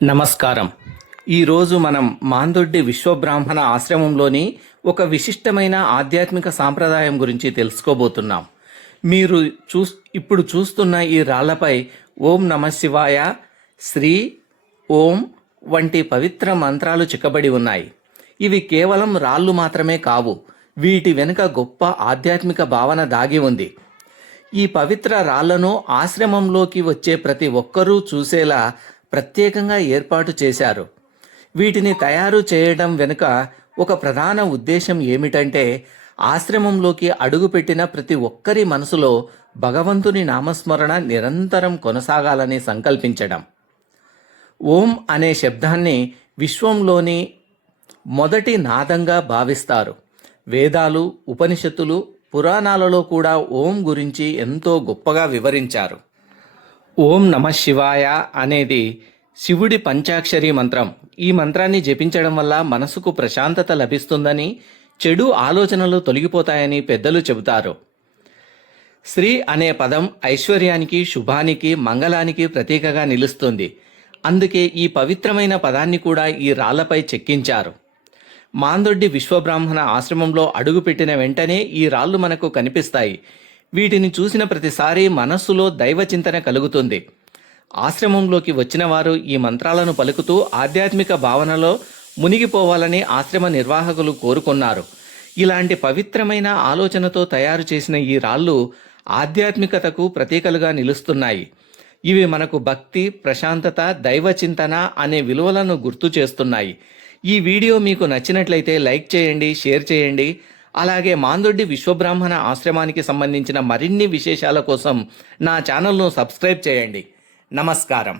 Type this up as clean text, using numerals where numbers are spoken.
నమస్కారం. ఈరోజు మనం మాందొడ్డి విశ్వబ్రాహ్మణ ఆశ్రమంలోని ఒక విశిష్టమైన ఆధ్యాత్మిక సాంప్రదాయం గురించి తెలుసుకోబోతున్నాం. మీరు ఇప్పుడు చూస్తున్న ఈ రాళ్లపై ఓం నమః శివాయ, శ్రీ, ఓం వంటి పవిత్ర మంత్రాలు చిక్కబడి ఉన్నాయి. ఇవి కేవలం రాళ్ళు మాత్రమే కావు, వీటి వెనుక గొప్ప ఆధ్యాత్మిక భావన దాగి ఉంది. ఈ పవిత్ర రాళ్లను ఆశ్రమంలోకి వచ్చే ప్రతి ఒక్కరూ చూసేలా ప్రత్యేకంగా ఏర్పాటు చేశారు. వీటిని తయారు చేయడం వెనుక ఒక ప్రధాన ఉద్దేశం ఏమిటంటే, ఆశ్రమంలోకి అడుగుపెట్టిన ప్రతి ఒక్కరి మనసులో భగవంతుని నామస్మరణ నిరంతరం కొనసాగాలని సంకల్పించడం. ఓం అనే శబ్దాన్ని విశ్వంలోని మొదటి నాదంగా భావిస్తారు. వేదాలు, ఉపనిషత్తులు, పురాణాలలో కూడా ఓం గురించి ఎంతో గొప్పగా వివరించారు. ఓం నమః శివాయ అనేది శివుడి పంచాక్షరి మంత్రం. ఈ మంత్రాన్ని జపించడం వల్ల మనసుకు ప్రశాంతత లభిస్తుందని, చెడు ఆలోచనలు తొలగిపోతాయని పెద్దలు చెబుతారు. శ్రీ అనే పదం ఐశ్వర్యానికి, శుభానికి, మంగళానికి ప్రతీకగా నిలుస్తుంది. అందుకే ఈ పవిత్రమైన పదాన్ని కూడా ఈ రాళ్లపై చెక్కించారు. మాందొడ్డి విశ్వబ్రాహ్మణ ఆశ్రమంలో అడుగుపెట్టిన వెంటనే ఈ రాళ్ళు మనకు కనిపిస్తాయి. వీటిని చూసిన ప్రతిసారి మనస్సులో దైవ చింతన కలుగుతుంది. ఆశ్రమంలోకి వచ్చిన వారు ఈ మంత్రాలను పలుకుతూ ఆధ్యాత్మిక భావనలో మునిగిపోవాలని ఆశ్రమ నిర్వాహకులు కోరుకున్నారు. ఇలాంటి పవిత్రమైన ఆలోచనతో తయారు చేసిన ఈ రాళ్ళు ఆధ్యాత్మికతకు ప్రతీకలుగా నిలుస్తున్నాయి. ఇవి మనకు భక్తి, ప్రశాంతత, దైవ చింతన అనే విలువలను గుర్తు చేస్తున్నాయి. ఈ వీడియో మీకు నచ్చినట్లయితే లైక్ చేయండి, షేర్ చేయండి. అలాగే మాందొడ్డి విశ్వబ్రాహ్మణ ఆశ్రమానికి సంబంధించిన మరిన్ని విశేషాల కోసం నా ఛానల్ను సబ్స్క్రైబ్ చేయండి. నమస్కారం.